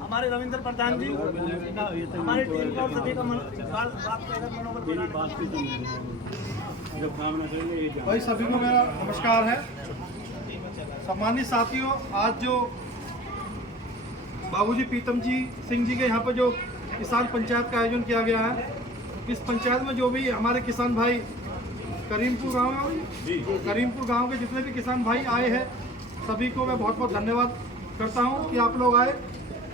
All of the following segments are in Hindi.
हमारे रविंद्र प्रधान जी हमारी टीम का और सभी का मनोबल भाई सभी को मेरा नमस्कार है। सम्मानित साथियों, आज जो बाबूजी प्रीतम जी सिंह जी के यहाँ पर जो किसान पंचायत का आयोजन किया गया है, इस पंचायत में जो भी हमारे किसान भाई करीमपुर गांव के जितने भी किसान भाई आए हैं, सभी को मैं बहुत बहुत धन्यवाद करता हूं कि आप लोग आए।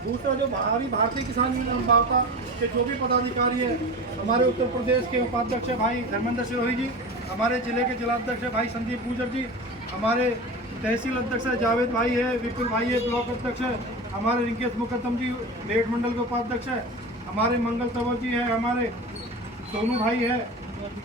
दूसरा, जो भारतीय किसान यूनियन वार्ता के जो भी पदाधिकारी है, हमारे उत्तर प्रदेश के उपाध्यक्ष भाई धर्मेंद्र सिरोही जी, हमारे जिले के जिलाध्यक्ष भाई संदीप गुजर जी, हमारे तहसील अध्यक्ष जावेद भाई है, विपुल भाई है, ब्लॉक अध्यक्ष है हमारे रिंकेश मुकद्दम जी, मेरठ मंडल के उपाध्यक्ष है हमारे मंगल तंवर जी है, हमारे सोनू भाई है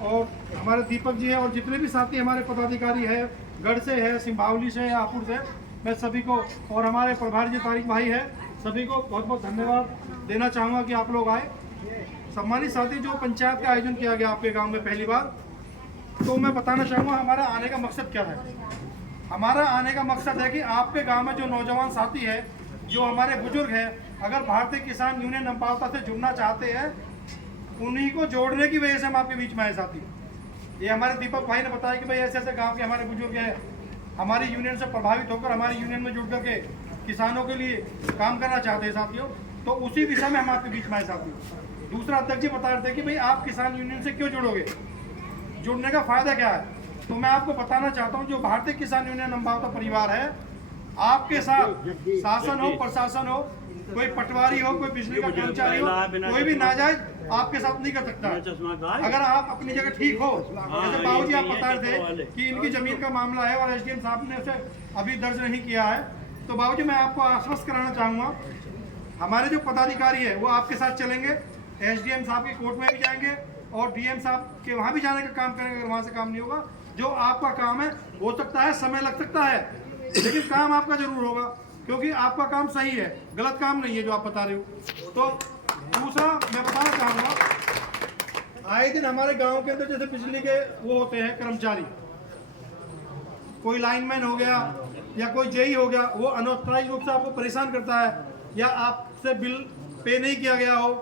और हमारे दीपक जी है, और जितने भी साथी हमारे पदाधिकारी है, गढ़ से है, सिंभावली से है, हापुड़ से, मैं सभी को, और हमारे प्रभारी जी तारिक भाई है, सभी को बहुत बहुत धन्यवाद देना चाहूँगा कि आप लोग आए। सम्मानित साथी, जो पंचायत का आयोजन किया गया आपके गांव में पहली बार, तो मैं बताना चाहूँगा हमारा आने का मकसद क्या है। हमारा आने का मकसद है कि आपके गांव में जो नौजवान साथी है, जो हमारे बुजुर्ग हैं, अगर भारतीय किसान यूनियन नम्पावता से जुड़ना चाहते हैं, उन्हीं को जोड़ने की वजह से हम आपके बीच में आए साथी। ये हमारे दीपक भाई ने बताया कि भाई ऐसे ऐसे गाँव के हमारे बुजुर्ग हैं, हमारी यूनियन से प्रभावित होकर हमारी यूनियन में जुड़ करके किसानों के लिए काम करना चाहते हैं साथियों, तो उसी दिशा में हम आपके बीच में आए साथियों। दूसरा, अध्यक्ष जी बता रहे थे कि भाई आप किसान यूनियन से क्यों जुड़ोगे, जुड़ने का फायदा क्या है, तो मैं आपको बताना चाहता हूं, जो भारतीय किसान यूनियन नम्पावता परिवार है, आपके साथ शासन हो, प्रशासन हो, कोई पटवारी हो, कोई बिजली का कर्मचारी हो, कोई भी नाजायज आपके साथ नहीं कर सकता। अगर आप अपनी जगह ठीक हो, जैसे बाबूजी आप बता रहे थे कि इनकी जमीन का मामला है और एसडीएम साहब ने उसे अभी दर्ज नहीं किया है, तो बाबूजी मैं आपको आश्वस्त कराना चाहूँगा, हमारे जो पदाधिकारी है वो आपके साथ चलेंगे, एसडीएम साहब के कोर्ट में भी जाएंगे और डीएम साहब के वहाँ भी जाने का काम करेंगे। अगर वहाँ से काम नहीं होगा, जो आपका काम है, हो सकता है समय लग सकता है, लेकिन काम आपका जरूर होगा, क्योंकि आपका काम सही है, गलत काम नहीं है जो आप बता रहे हो। तो दूसरा मैं बताना चाहूँगा, आए दिन हमारे गाँव के अंदर जैसे बिजली के वो होते हैं कर्मचारी, कोई लाइनमैन हो गया या कोई जेई हो गया, वो अनऑथराइज रूप से आपको परेशान करता है, या आपसे बिल पे नहीं किया गया हो,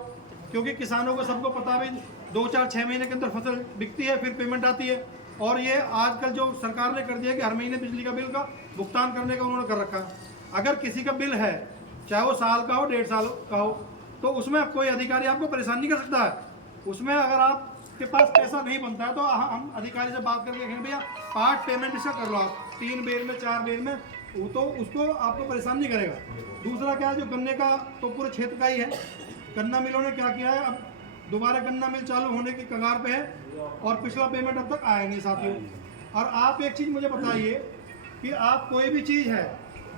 क्योंकि किसानों को सबको पता है 2-4-6 महीने के अंदर फसल बिकती है, फिर पेमेंट आती है, और ये आजकल जो सरकार ने कर दिया कि हर महीने बिजली का बिल का भुगतान करने का उन्होंने कर रखा है। अगर किसी का बिल है, चाहे वो साल का हो, 1.5 साल का हो, तो उसमें कोई अधिकारी आपको परेशान नहीं कर सकता है। उसमें अगर आपके पास पैसा नहीं बनता है, तो हम अधिकारी से बात करके कहेंगे भैया पार्ट पेमेंट इसका कर लो आप, 3 बेर में 4 बेर में, वो तो उसको आपको परेशान नहीं करेगा। दूसरा क्या है, जो गन्ने का तो पूरे क्षेत्र का ही है, गन्ना मिलों ने क्या किया है, अब दोबारा गन्ना मिल चालू होने की कगार पे है, और पिछला पेमेंट अब तक आया नहीं साथियों। और आप एक चीज़ मुझे बताइए कि आप कोई भी चीज़ है,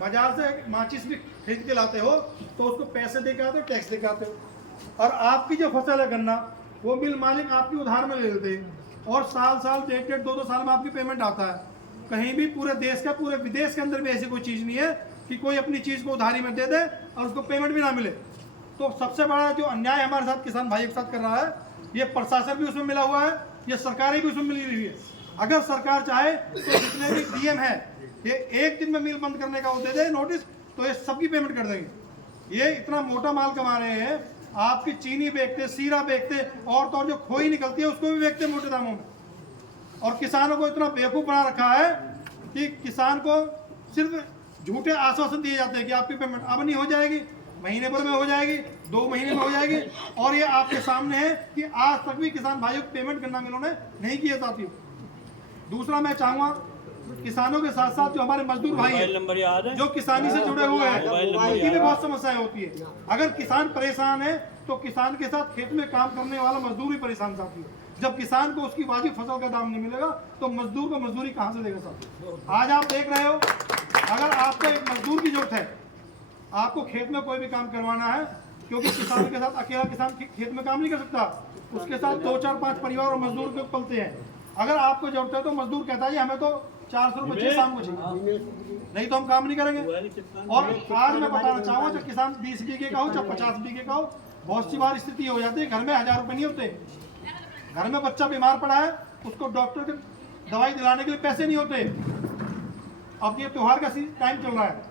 बाजार से माचिस भी खरीद के लाते हो, तो उसको पैसे दे के आते हो, टैक्स दे के आते हो, और आपकी जो फसल है गन्ना, वो मिल मालिक आपकी उधार में ले लेते हैं, और साल 1-1, 2-2 साल में आपकी पेमेंट आता है। कहीं भी पूरे देश का, पूरे विदेश के अंदर भी ऐसी कोई चीज़ नहीं है कि कोई अपनी चीज़ को उधारी में दे दे और उसको पेमेंट भी ना मिले। तो सबसे बड़ा जो अन्याय हमारे साथ किसान भाई के साथ कर रहा है, ये प्रशासन भी उसमें मिला हुआ है, ये सरकारें भी उसमें मिली हुई है। अगर सरकार चाहे तो जितने भी डीएम है, ये 1 दिन में मिल बंद करने का वो दे दे नोटिस, तो ये सबकी पेमेंट कर देंगे। ये इतना मोटा माल कमा रहे हैं, आपकी चीनी बेचते, सीरा बेचते, और तो और जो खोई निकलती है उसको भी बेचते मोटे दामों में, और किसानों को इतना बेवकूफ़ बना रखा है कि किसान को सिर्फ झूठे आश्वासन दिए जाते हैं कि आपकी पेमेंट अब नहीं हो जाएगी, महीने भर में हो जाएगी, 2 महीने में हो जाएगी, और ये आपके सामने है कि आज तक भी किसान भाइयों की पेमेंट गन्ना मिलों ने नहीं किए साथियों। दूसरा, मैं चाहूँगा किसानों के साथ साथ जो हमारे मजदूर भाई हैं, जो किसानी से जुड़े हुए हैं, उनकी भी बहुत समस्याएं होती है। अगर किसान परेशान है, तो किसान के साथ खेत में काम करने वाला मजदूर भी परेशान साथी है। जब किसान को उसकी वाजिब फसल का दाम नहीं मिलेगा, तो मजदूर को मजदूरी कहाँ से देगा साथी। आज आप देख रहे हो, अगर आपको एक मजदूर की जरूरत है, आपको खेत में कोई भी काम करवाना है, क्योंकि किसान के साथ अकेला किसान खेत में काम नहीं कर सकता, उसके साथ 2-4-5 परिवार और मजदूर को पलते हैं। अगर आपको जरूरत है, तो मजदूर कहता है हमें तो 400 रुपये शाम को चाहिए, नहीं तो हम काम नहीं करेंगे। और आज मैं बताना चाहूँगा, जब किसान 20 बीघे का हो, चाहे 50 बीघे का हो, बहुत सी बार स्थिति हो जाती है, घर में 1000 रुपये नहीं होते, घर में बच्चा बीमार पड़ा है, उसको डॉक्टर के दवाई दिलाने के लिए पैसे नहीं होते। अब ये त्योहार का टाइम चल रहा है,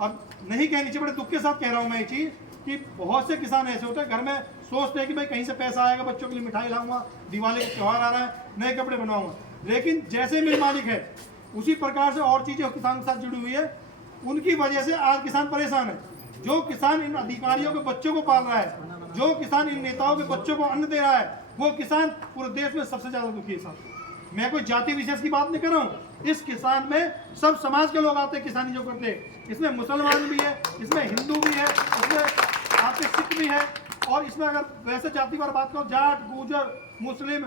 अब नहीं कहनी चाहिए, बड़े दुख के साथ कह रहा हूँ मैं ये चीज़ कि बहुत से किसान ऐसे होते हैं घर में सोचते हैं कि भाई कहीं से पैसा आएगा, बच्चों के लिए मिठाई लाऊंगा, दिवाली का त्यौहार आ रहा है, नए कपड़े बनवाऊंगा, लेकिन जैसे मिल मालिक है उसी प्रकार से और चीज़ें किसान के साथ जुड़ी हुई है। उनकी वजह से आज किसान परेशान है। जो किसान इन अधिकारियों के बच्चों को पाल रहा है, जो किसान इन नेताओं के बच्चों को अन्न दे रहा है, वो किसान पूरे देश में सबसे ज़्यादा दुखी है साहब। मैं कोई जाति विशेष की बात नहीं कर रहा हूँ। इस किसान में सब समाज के लोग आते हैं, किसानी जो करते हैं। इसमें मुसलमान भी है, इसमें हिंदू भी है, इसमें आपके सिख भी है, और इसमें अगर वैसे जाति पर बात करो, जाट, गुर्जर, मुस्लिम,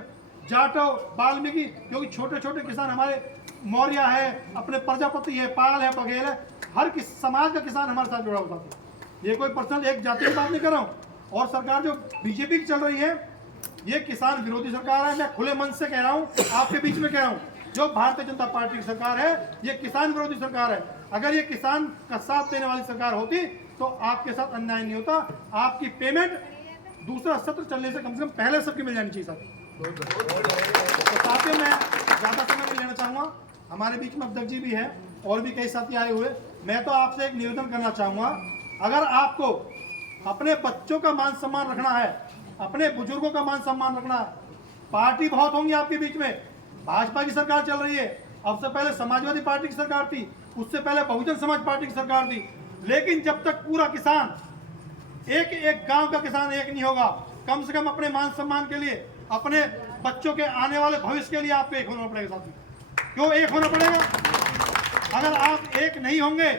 जाटव, वाल्मीकि, क्योंकि छोटे छोटे किसान हमारे मौर्य है, अपने प्रजापति है, पाल है, बघेल है, हर समाज का किसान हमारे साथ जुड़ा हुआ था। ये कोई पर्सनल एक जाति की बात नहीं कर रहा हूँ। और सरकार जो बीजेपी की चल रही है, ये किसान विरोधी सरकार है। मैं खुले मन से कह रहा हूँ, आपके बीच में कह रहा हूँ, जो भारतीय जनता पार्टी की सरकार है, ये किसान विरोधी सरकार है। अगर ये किसान का साथ देने वाली सरकार होती तो आपके साथ अन्याय नहीं होता। आपकी पेमेंट दूसरा सत्र चलने से कम पहले सबकी मिल जानी चाहिए साथी। तो साथियों, मैं ज़्यादा समय नहीं लेना चाहूँगा। हमारे बीच में अध्यक्ष जी भी है और भी कई साथी आए हुए। मैं तो आपसे एक निवेदन करना चाहूँगा, अगर आपको अपने बच्चों का मान सम्मान रखना है, अपने बुजुर्गों का मान सम्मान रखना है, पार्टी बहुत होंगी आपके बीच में। भाजपा की सरकार चल रही है, अब से पहले समाजवादी पार्टी की सरकार थी, उससे पहले बहुजन समाज पार्टी की सरकार थी। लेकिन जब तक पूरा किसान एक एक गांव का किसान एक नहीं होगा, कम से कम अपने मान सम्मान के लिए, अपने बच्चों के आने वाले भविष्य के लिए आपको एक होना पड़ेगा साथी। क्यों एक होना पड़ेगा? अगर आप एक नहीं होंगे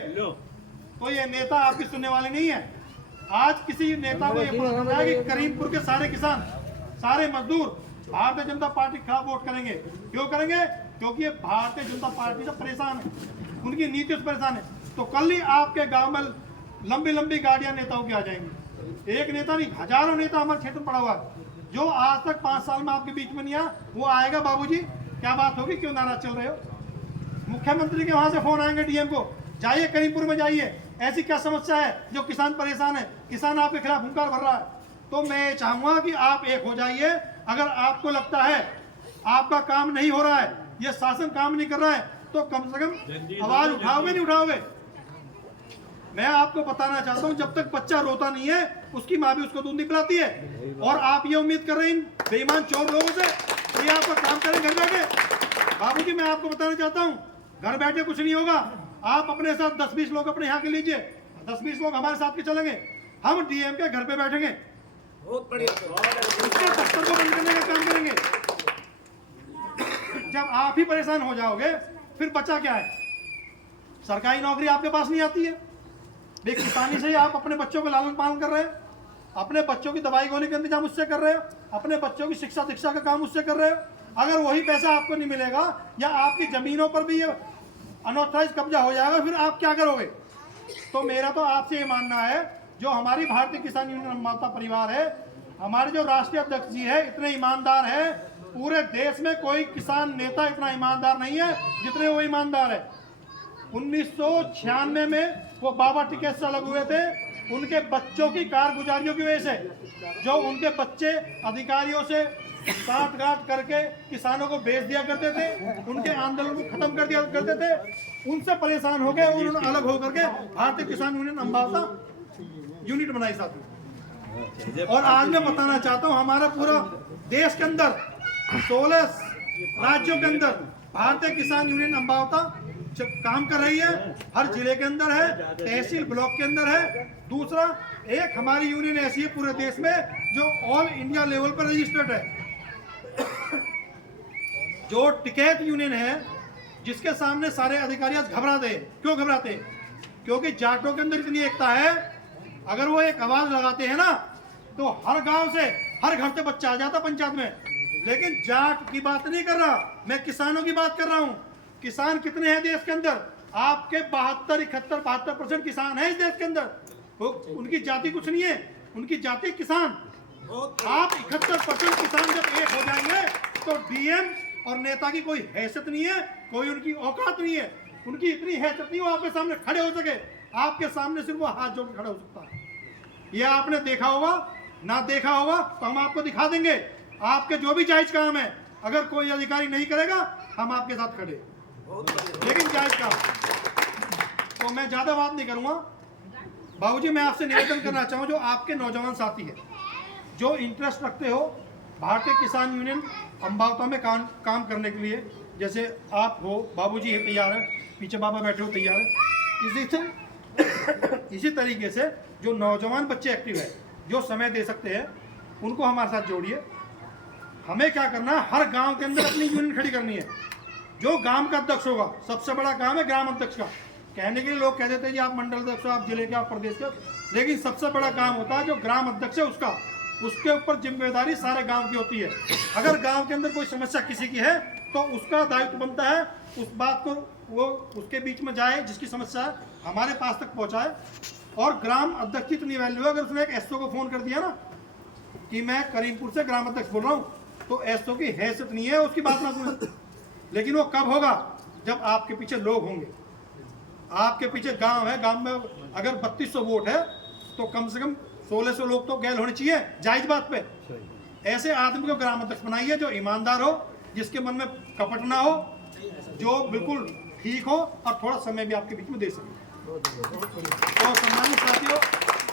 तो ये नेता आपकी सुनने वाले नहीं है। आज किसी नेता को ये पता चला है कि करीमपुर के सारे किसान, सारे मजदूर भारतीय जनता पार्टी के खिलाफ वोट करेंगे। क्यों करेंगे? क्योंकि ये भारतीय जनता पार्टी से परेशान है, उनकी नीति से परेशान है। तो कल ही आपके गांव में लंबी लंबी गाड़ियां नेताओं की आ जाएंगी। एक नेता नहीं, हजारों नेता हमारे क्षेत्र में पड़ा हुआ है। जो आज तक 5 साल में आपके बीच में नहीं आया, वो आएगा। बाबूजी क्या बात होगी, क्यों नाराज चल रहे हो? मुख्यमंत्री के वहां से फोन आएंगे डीएम को, जाइए करीमपुर में जाइए, ऐसी क्या समस्या है जो किसान परेशान है, किसान आपके खिलाफ हुंकार भर रहा है। तो मैं चाहूंगा कि आप एक हो जाइए। अगर आपको लगता है आपका काम नहीं हो रहा है, ये शासन काम नहीं कर रहा है, तो कम से कम आवाज उठाओगे नहीं उठाओगे? मैं आपको बताना चाहता हूं, जब तक बच्चा रोता नहीं है उसकी माँ भी उसको दूध नहीं पिलाती है। और आप ये उम्मीद कर रहे हैं इन बेईमान चोर लोगों से कि आपका काम करें घर बैठे। बाबूजी मैं आपको बताना चाहता हूं, घर बैठे कुछ नहीं होगा। आप अपने साथ 10-20 लोग अपने यहाँ के लीजिए, 10-20 लोग हमारे साथ के चलेंगे, हम डीएम के घर पे बैठेंगे, बहुत बढ़िया, उसके दफ्तर को बंद करने का काम करेंगे। जब आप ही परेशान हो जाओगे फिर बचा क्या है? सरकारी नौकरी आपके पास नहीं आती है, लेकिन किसानी से ही आप अपने बच्चों को लालन पालन कर रहे हैं, अपने बच्चों की दवाई गोली का इंतजाम उससे कर रहे हो, अपने बच्चों की शिक्षा दीक्षा का काम उससे कर रहे हो। अगर वही पैसा आपको नहीं मिलेगा या आपकी जमीनों पर भी ये अनऑथराइज कब्जा हो जाएगा, फिर आप क्या करोगे? तो मेरा तो आपसे ये मानना है, जो हमारी भारतीय किसान यूनियन माता परिवार है, हमारे जो राष्ट्रीय अध्यक्ष जी है इतने ईमानदार है, पूरे देश में कोई किसान नेता इतना ईमानदार नहीं है जितने वो ईमानदार है। 1996 में वो बाबा टिकैत से अलग हुए थे, उनके बच्चों की कारगुजारियों की वजह से। जो उनके बच्चे अधिकारियों से साठगांठ करके किसानों को बेच दिया करते थे, उनके आंदोलन को खत्म कर दिया करते थे, उनसे परेशान हो गए, उन्होंने अलग होकर के भारतीय किसान यूनियन अम्बासा यूनिट बनाई साथी। और आज मैं बताना चाहता हूँ, हमारा पूरा देश के अंदर 16 राज्यों के अंदर भारतीय किसान यूनियन अम्बावता काम कर रही है। हर जिले के अंदर है, तहसील ब्लॉक के अंदर है। दूसरा, एक हमारी यूनियन ऐसी है पूरे देश में जो ऑल इंडिया लेवल पर रजिस्टर्ड है। जो टिकैत यूनियन है, जिसके सामने सारे अधिकारी आज घबराते हैं। क्यों घबराते हैं? क्योंकि जाटों के अंदर इतनी एकता है, अगर वो एक आवाज लगाते हैं ना, तो हर गांव से, हर घर से बच्चा आ जाता पंचायत में। लेकिन जाट की बात नहीं कर रहा, मैं किसानों की बात कर रहा हूं। किसान कितने हैं देश के अंदर? आपके 72-71-72% किसान है इस देश के अंदर। उनकी जाति कुछ नहीं है, उनकी जाति किसान। आप 71% किसान जब एक हो जाएंगे तो डीएम और नेता की कोई हैसियत नहीं है, कोई उनकी औकात नहीं है, उनकी इतनी हैसियत नहीं, वो आपके सामने खड़े हो सके। आपके सामने सिर्फ वो हाथ जोड़ खड़ा हो सकता है। ये आपने देखा होगा, ना देखा होगा तो हम आपको दिखा देंगे। आपके जो भी जायज काम है, अगर कोई अधिकारी नहीं करेगा, हम आपके साथ खड़े, लेकिन जायज काम। तो मैं ज्यादा बात नहीं करूंगा। बाबूजी मैं आपसे निवेदन करना चाहूँ, जो आपके नौजवान साथी हैं, जो इंटरेस्ट रखते हो भारतीय किसान यूनियन अम्बावता में काम करने के लिए, जैसे आप हो, बाबूजी है तैयार है, पीछे बाबा बैठे हो तैयार है, इसी तरीके से जो नौजवान बच्चे एक्टिव है, जो समय दे सकते हैं, उनको हमारे साथ जोड़िए। हमें क्या करना है, हर गांव के अंदर अपनी यूनियन खड़ी करनी है। जो गांव का अध्यक्ष होगा, सबसे बड़ा काम है ग्राम अध्यक्ष का। कहने के लिए लोग कह देते हैं जी आप मंडल अध्यक्ष हो, आप जिले के, आप प्रदेश के, लेकिन सबसे बड़ा काम होता है जो ग्राम अध्यक्ष है उसका, उसके ऊपर जिम्मेदारी सारे गांव की होती है। अगर गांव के अंदर कोई समस्या किसी की है तो उसका दायित्व बनता है उस बात को वो उसके बीच में जाए, जिसकी समस्या है हमारे पास तक पहुंचाए। और ग्राम अध्यक्ष की इतनी वैल्यू है, अगर उसने एक एसओ को फोन कर दिया ना कि मैं करीमपुर से ग्राम अध्यक्ष बोल रहा हूँ, तो एसओ की हैसियत नहीं है उसकी बात ना सुने। लेकिन वो कब होगा, जब आपके पीछे लोग होंगे, आपके पीछे गांव है, गांव में अगर 3200 वोट है तो कम से कम 1600 लोग तो गैल होने चाहिए, जायज बात पे। ऐसे आदमी को ग्राम अध्यक्ष बनाइए जो ईमानदार हो, जिसके मन में कपट ना हो, जो बिल्कुल ठीक हो और थोड़ा समय भी आपके बीच में दे सके। तो सम्मानित साथियों,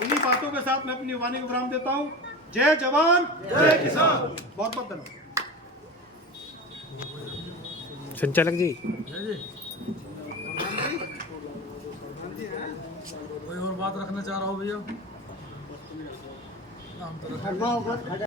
इन्हीं बातों के साथ मैं अपनी वाणी को विराम देता हूँ। जय जवान जय किसान। बहुत बहुत धन्यवाद। संचालक जी, कोई और बात रखना चाह रहा हो भैया?